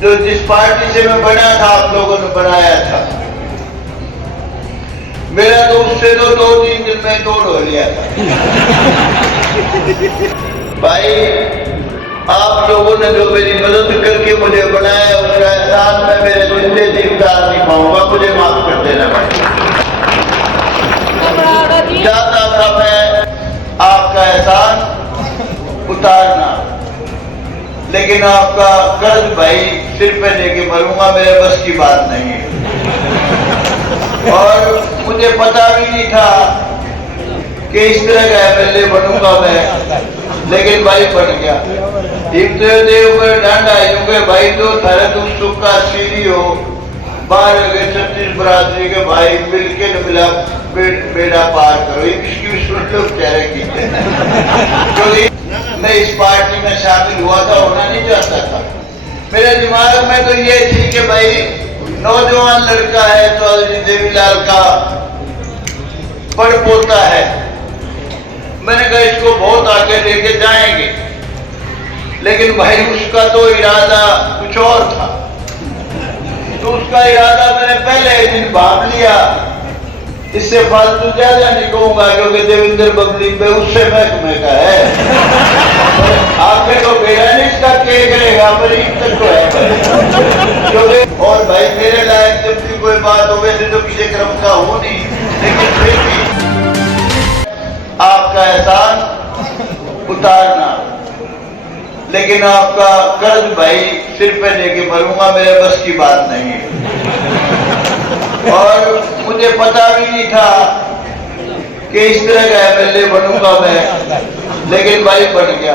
जो जिस पार्टी से मैं बना था आप लोगों ने बनाया था, मेरा तो उससे तो 2-3 दिन में तोड़ हो लिया था। भाई आप लोगों ने जो मेरी मदद करके मुझे बनाया उसका एहसान मैं मेरे जिंदे जी उतार नहीं पाऊंगा, मुझे माफ कर देना भाई। चाहता था मैं आपका एहसान उतारना, लेकिन आपका कर्ज भाई सिर पे लेके मरूंगा, मेरे बस की बात नहीं है। और मुझे पता भी नहीं था कि इस तरह का एमएलए बनूंगा मैं, लेकिन भाई बन गया। डांडा आयुगे भाई तो थारे दुख सुख का सीरी हो, बाहर गए 36 बरादरी के भाई मिलके न मिला बेड़ा पार करो, इसकी सुन लो चेहरे की। क्योंकि मैं इस पार्टी में शामिल हुआ था, होना नहीं चाहता था। मेरे दिमाग में तो ये थी कि भाई नौजवान लड़का है तो अली देवीलाल का पड़ पोता है, मैंने कहा इसको बहुत आगे लेके जाएंगे। लेकिन भाई उसका तो इरादा कुछ और था, तो उसका इरादा मैंने पहले दिन भाग लिया। इससे फालतू ज्यादा नहीं कहूंगा क्योंकि देवेंद्र बबली पे उससे महकमे का है। आपके तो बेड़ा नहीं इसका के करेगा, पर तक तो है क्योंकि। और भाई मेरे लायक जब भी कोई बात हो, वैसे तो किसी क्रम का हो नहीं, लेकिन फिर भी आपका एहसान उतारना, लेकिन आपका कर्ज भाई सिर पे लेके मरूंगा, मेरे बस की बात नहीं है। और मुझे पता भी नहीं था कि इस तरह का एमएलए बनूंगा मैं, लेकिन भाई बन गया।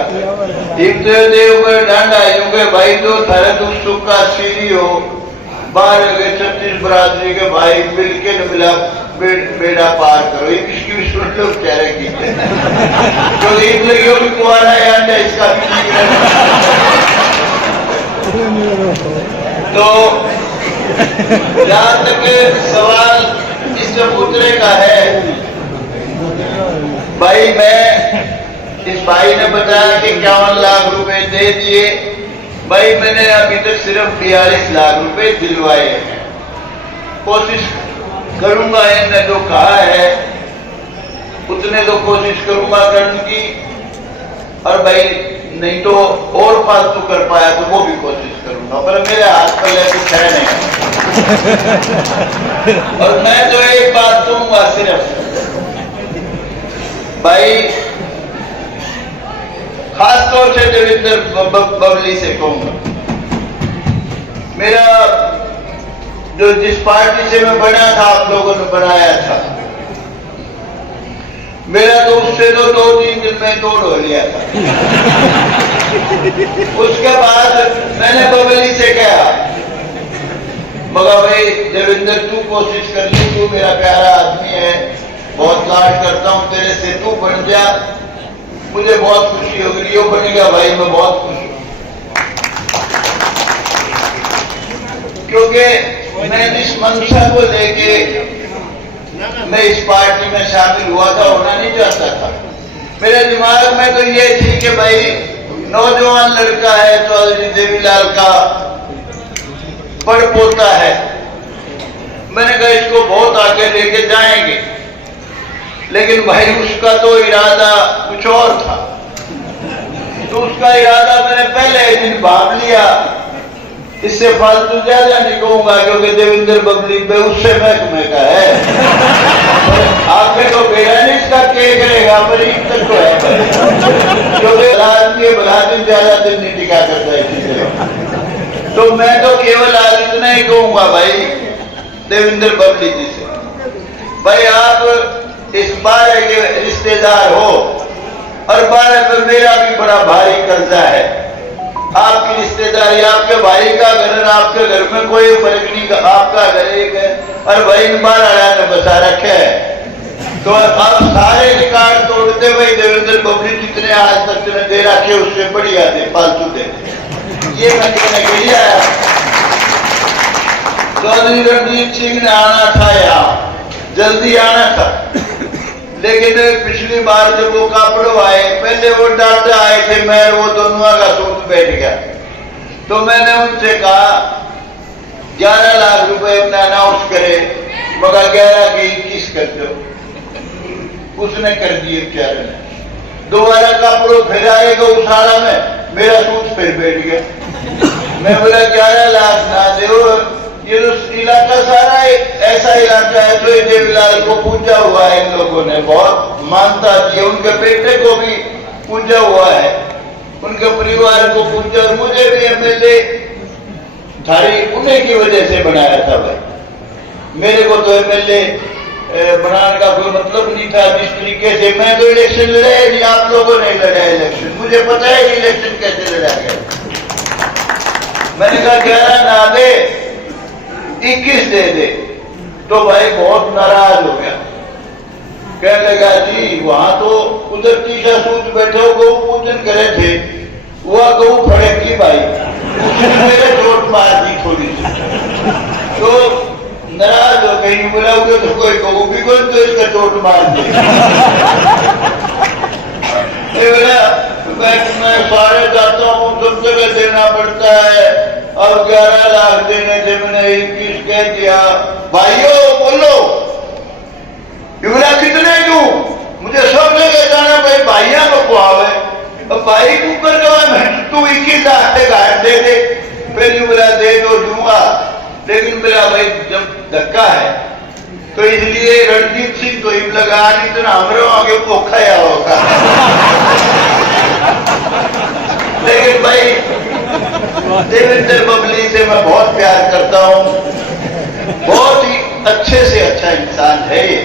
डांडा आयुगे भाई तो थारे दुख सुख का सीरी हो, बाहर गए 36 बरादरी के भाई मिलके न मिला बेड़ा पार करो, इसकी सुन लो चेहरे की। क्योंकि ईद लगी होगी कुआरा है अंडा इसका भी तो जहां तक सवाल इस चबूतरे का है, भाई मैं इस भाई ने बताया कि 51 लाख रुपए दे दिए। भाई मैंने अभी तक सिर्फ 42 लाख रुपए दिलवाए हैं। कोशिश करूंगा इनने जो कहा है उतने तो कोशिश करूंगा करने की, और भाई नहीं तो और फालतू कर पाया तो वो भी कोशिश करूंगा, पर मेरे हाथ पर कुछ है नहीं। और मैं तो एक बात कहूंगा सिर्फ भाई, खास तौर से देवेंद्र बबली से कहूंगा, मेरा जो जिस पार्टी से मैं बना था आप लोगों ने बनाया था, मेरा तो उससे तो 2-3 दिन में तोड़ हो लिया था। उसके बाद मैंने बबली से कहा, मगर भाई देवेंद्र तू कोशिश कर ली, तू मेरा प्यारा आदमी है, बहुत लाड करता हूं तेरे से, तू बन जा, मुझे बहुत खुशी होगी। यो बन गया भाई, मैं बहुत खुश हूं, क्योंकि मैं जिस मंशा को लेके मैं इस पार्टी में शामिल हुआ था, होना नहीं चाहता था। मेरे दिमाग में तो ये थी कि भाई नौजवान लड़का है तो अली देवीलाल का पड़ पोता है, मैंने कहा इसको बहुत आगे लेके जाएंगे। लेकिन भाई उसका तो इरादा कुछ और था, तो उसका इरादा मैंने पहले दिन भाग लिया। इससे फालतू ज्यादा नहीं कहूंगा क्योंकि देवेंद्र बबली पे उससे महकमे का है। आपके तो बेड़ा नहीं इसका के करेगा, पर तक तो है क्योंकि बला दिन ज्यादा दिन नहीं टिका करता है। तो मैं तो केवल आज इतना ही कहूंगा भाई देवेंद्र बबली जी से, भाई आप इस 12 के रिश्तेदार हो और 12 पर मेरा भी बड़ा भारी कर्जा है। आपकी रिश्तेदारी, आपके भाई का घर, आपके घर में कोई फर्क नहीं, आपका घर एक है और भाई 12 ने बसा रखे है। तो आप सारे रिकॉर्ड तोड़ते हुए देवेंद्र बबली जितने आज तक दे रखे उससे बढ़िया थे, फालतू थे, ये मैं कहने के लिए आया। चौधरी रणजीत सिंह ने आना था, यहाँ जल्दी आना था, लेकिन पिछली बार जब वो कापड़ो आए, पहले वो डाटा आए थे, मैं वो दोनों का सूट बैठ गया, तो मैंने उनसे कहा 11 लाख रुपए अपना अनाउंस करे, मगर 11 के 21 कर दो। उसने कर दिए बेचारे ने। दोबारा कपड़ों फिर आएगा उसाड़ा में, मेरा सूट फिर बैठ गया। मैं बोला 11 लाख ना दो, ये तो इलाका सारा ऐसा इलाका है जो देवीलाल को पूजा हुआ है, इन लोगों ने बहुत मानता थी, उनके बेटे को भी पूजा हुआ है, उनके परिवार को पूजा, और मुझे भी एमएलए थारी उन्हीं की वजह से बनाया था भाई। मेरे को तो एमएलए बनाने का कोई मतलब नहीं था। जिस तरीके से मैं तो इलेक्शन लड़ाया नहीं, आप लोगों ने लड़ा इलेक्शन, मुझे पता है कि इलेक्शन कैसे लड़ा गया। मैंने कहा 11 ना दे 21 दे दे, तो भाई बहुत नाराज हो गया। कहने लगा जी वहां तो उधर तीसरा सूत बैठे हो गौ पूजन करे थे, वह गौ फड़की भाई, उसने मेरे चोट मार दी थोड़ी सी, तो नाराज हो गई। बोला तो कोई गौ भी कोई तो इसका चोट मार दी। बोला मैं सारे जाता हूँ, सब जगह देना पड़ता है, अब 11 लाख देने थे, मैंने 21 कह दिया। भाइयों बोलो युवरा कितने दूं, मुझे सब जगह जाना भाई, भाइया को खुआवे, अब भाई ऊपर तू 21 लाख से गाड़ दे दे, फिर युवरा दे दो दूंगा, लेकिन मेरा भाई जब धक्का है तो इसलिए रणजीत सिंह तो हिम लगा नहीं तो हमरो आगे पोखाया होगा। लेकिन भाई देवेंद्र बबली से मैं बहुत प्यार करता हूँ, बहुत ही अच्छे से अच्छा इंसान है ये,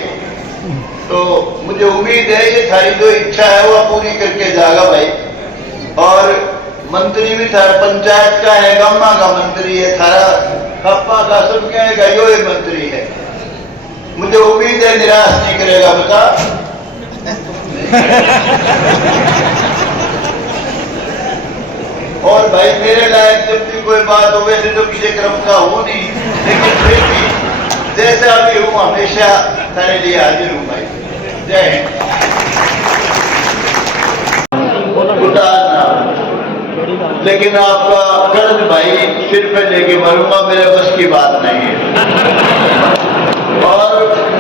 तो मुझे उम्मीद है ये सारी जो इच्छा है वो पूरी करके जाएगा भाई। और मंत्री भी था, पंचायत का है, गम्मा का मंत्री है, थारा खप्पा का सब कहेगा यो ये मंत्री है, मुझे उम्मीद है निराश नहीं करेगा बता। और भाई मेरे लायक जब भी कोई बात हो, वैसे तो किसी क्रम का हो नहीं, लेकिन फिर भी जैसा भी हूं हमेशा तेरे लिए हाजिर हूं भाई। जय हिंद। लेकिन आपका कर्ज भाई सिर पे लेके मरूंगा, मेरे बस की बात नहीं है। और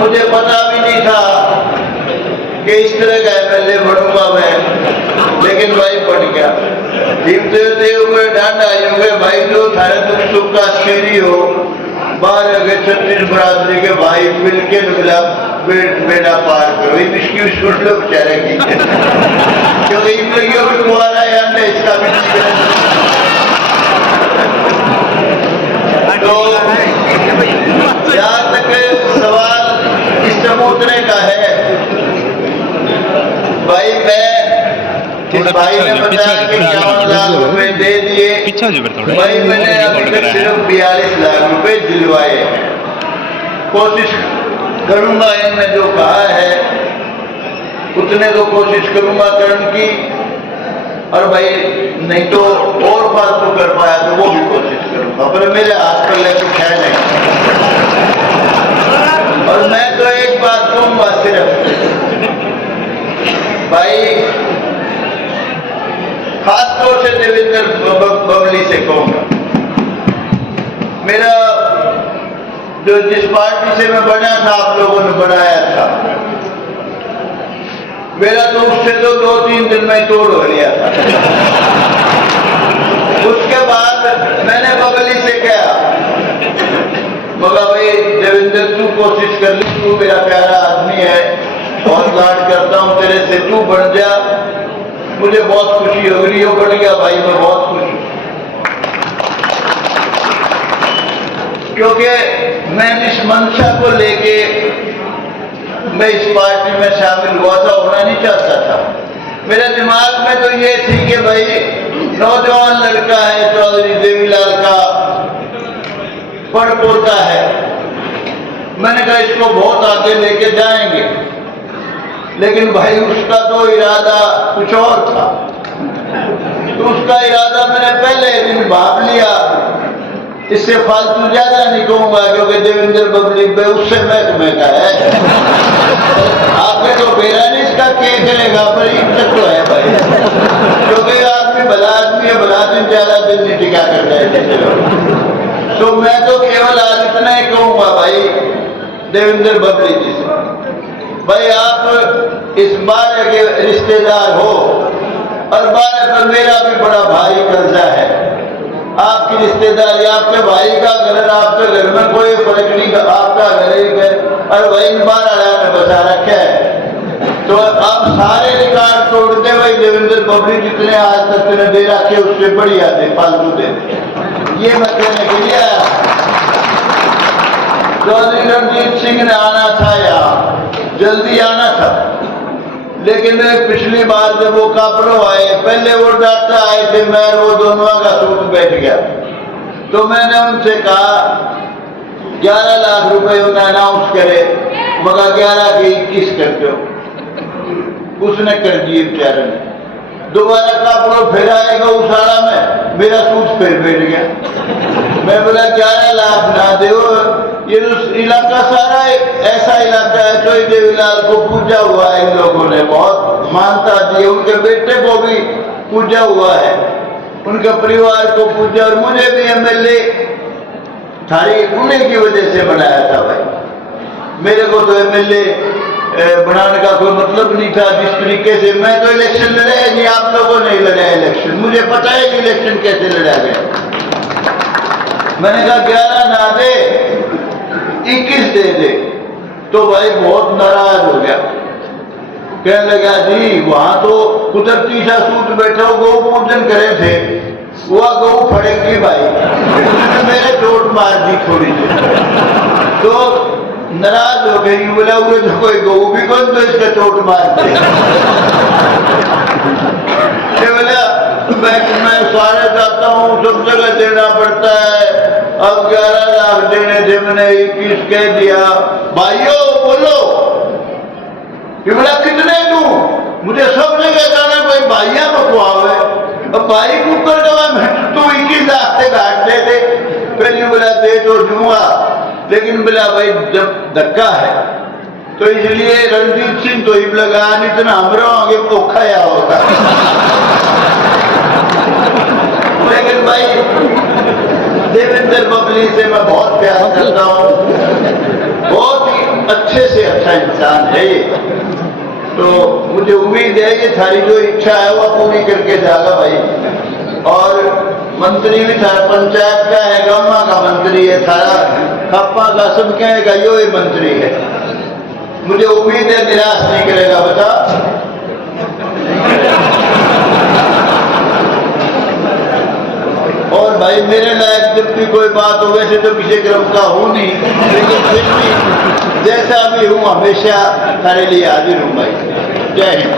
मुझे पता भी नहीं था कि इस तरह का एमएलए बनूंगा मैं, लेकिन भाई बन गया। जीवते हुए डांड आए हुए भाई, जो थारे दुख सुख का शेरी हो, बाहर अगर 36 बरादरी के भाई मिलके मिला बेड़ा पार करो, इसकी सुन लो बेचारे की, क्योंकि इन लोगों भी कुआरा या इसका भी तो जहां तक सवाल इस चमोतरे का है भाई, मैं इस भाई ने बताया कि 51 लाख रुपए दे दिए भाई, मैंने अभी तक सिर्फ 42 लाख रुपए दिलवाए हैं। कोशिश करूंगा इनने जो कहा है उतने तो कोशिश करूंगा करने की, और भाई नहीं तो और बात तो कर पाया तो वो भी कोशिश करूंगा, पर मेरे हाथ पर ले कुछ है नहीं। और मैं तो एक बात कहूंगा सिर्फ भाई, खासतौर से देवेंद्र बबली से कहूंगा, मेरा जो जिस पार्टी से मैं बना था, आप लोगों ने बनाया था, मेरा तो उससे तो 2-3 दिन में तोड़ हो लिया था। उसके बाद मैंने बबली से कहा, मगर भाई देवेंद्र तू कोशिश कर ली, तू मेरा प्यारा आदमी है, बहुत लाड करता हूं तेरे से, तू बढ़ जा, मुझे बहुत खुशी हो गई। वो बढ़ गया भाई, मैं बहुत खुश हूं, क्योंकि मैं इस मंशा को लेके मैं इस पार्टी में शामिल हुआ था, होना नहीं चाहता था। मेरे दिमाग में तो ये थी कि भाई नौजवान लड़का है, चौधरी देवीलाल का पड़पोता है, मैंने कहा इसको बहुत आगे लेके जाएंगे, लेकिन भाई उसका तो इरादा कुछ और था। तो उसका इरादा मैंने पहले दिन भाप लिया, इससे फालतू ज्यादा नहीं कहूंगा, क्योंकि देवेंद्र बबली उससे महकमे का है। आप आगे तो बेरा नहीं इसका क्या करेगा, पर इज्जत तो है भाई, क्योंकि आदमी भला आदमी है, भला आदमी ज्यादा दिन नहीं टिका करता है। तो मैं तो केवल आज इतना ही कहूंगा भाई देवेंद्र बबली जी से, भाई आप इस बार के रिश्तेदार हो और बारह पर मेरा भी बड़ा भारी कर्जा है, आपकी रिश्तेदारी, आपके भाई का घर, आपके घर में कोई फर्क नहीं, आपका घर ही है और वही 12 ने बचा रखे है। तो अब सारे रिकॉर्ड तोड़ दे भाई, देवेंद्र बबली जितने आज तक तुमने दे रखे उससे बढ़िया दे, फालतू दे, ये मैं कहने के लिए आया। चौधरी रणजीत सिंह ने आना था यहाँ, जल्दी आना था, लेकिन पिछली बार जब वो कापड़ो आए, पहले वो डॉक्टर आए थे, मैं वो दोनों का सूट बैठ गया, तो मैंने उनसे कहा 11 लाख रुपए उन्हें अनाउंस करे, मगर 11 के 21 कर दो, उसने कर दिए बेचारे ने। दोबारा कापड़ो फिर आएगा उसाड़ा में, मेरा सूट फिर बैठ गया। मैं बोला 11 लाख ना दो, ये इलाका सारा ऐसा इलाका है, चोई देवीलाल को पूजा हुआ है इन लोगों ने, बहुत मानता दी, उनके बेटे को भी पूजा हुआ है, उनके परिवार को पूजा, और मुझे भी एमएलए थारी उन्हीं की वजह से बनाया था भाई। मेरे को तो एमएलए बनाने का कोई मतलब नहीं था, जिस तरीके से मैं तो इलेक्शन लड़े जी, आप लोगों ने लड़ा इलेक्शन, मुझे पता है कि इलेक्शन कैसे लड़ा गया। मैंने कहा 11 ना दे 21 दे दे, तो भाई बहुत नाराज हो गया, कहने लगा जी वहां तो कुदरती सा सूट बैठा हो, गौ पूजन करे थे, वह गौ फड़ेगी भाई, मेरे चोट मार दी थोड़ी सी, तो नाराज हो गई, बोला हुए तो कोई गौ भी कौन तो इसका चोट मारते। बोला मैं सारे जाता हूँ, सब जगह देना पड़ता है, अब 11 लाख देने थे, मैंने 21 कह दिया, भाइयों बोलो, बोला कितने दूं, मुझे सब जगह जाना, भाई भाइया को आवे, अब भाई कुकर का तू 21 लाख से घाटते थे, पहले बोला दे तो दूंगा, लेकिन बोला भाई जब धक्का है तो इसलिए रणजीत सिंह तो ही लगा, इतना हमरा आगे पोखाया होगा। लेकिन भाई देवेंद्र बबली से मैं बहुत प्यार करता हूँ, बहुत ही अच्छे से अच्छा इंसान है ये, तो मुझे उम्मीद है ये सारी जो इच्छा है वो पूरी करके जाएगा भाई। और मंत्री भी था, पंचायत का है, गाँव का मंत्री है, सारा खप्पा का सब कहेगा यो ये मंत्री है, मुझे उम्मीद है निराश नहीं करेगा बता। और भाई मेरे लायक जब भी कोई बात हो, वैसे तो किसी क्रम का हूं नहीं, लेकिन फिर भी जैसा भी हूं हमेशा सारे लिए हाजिर हूं भाई। जय हिंद।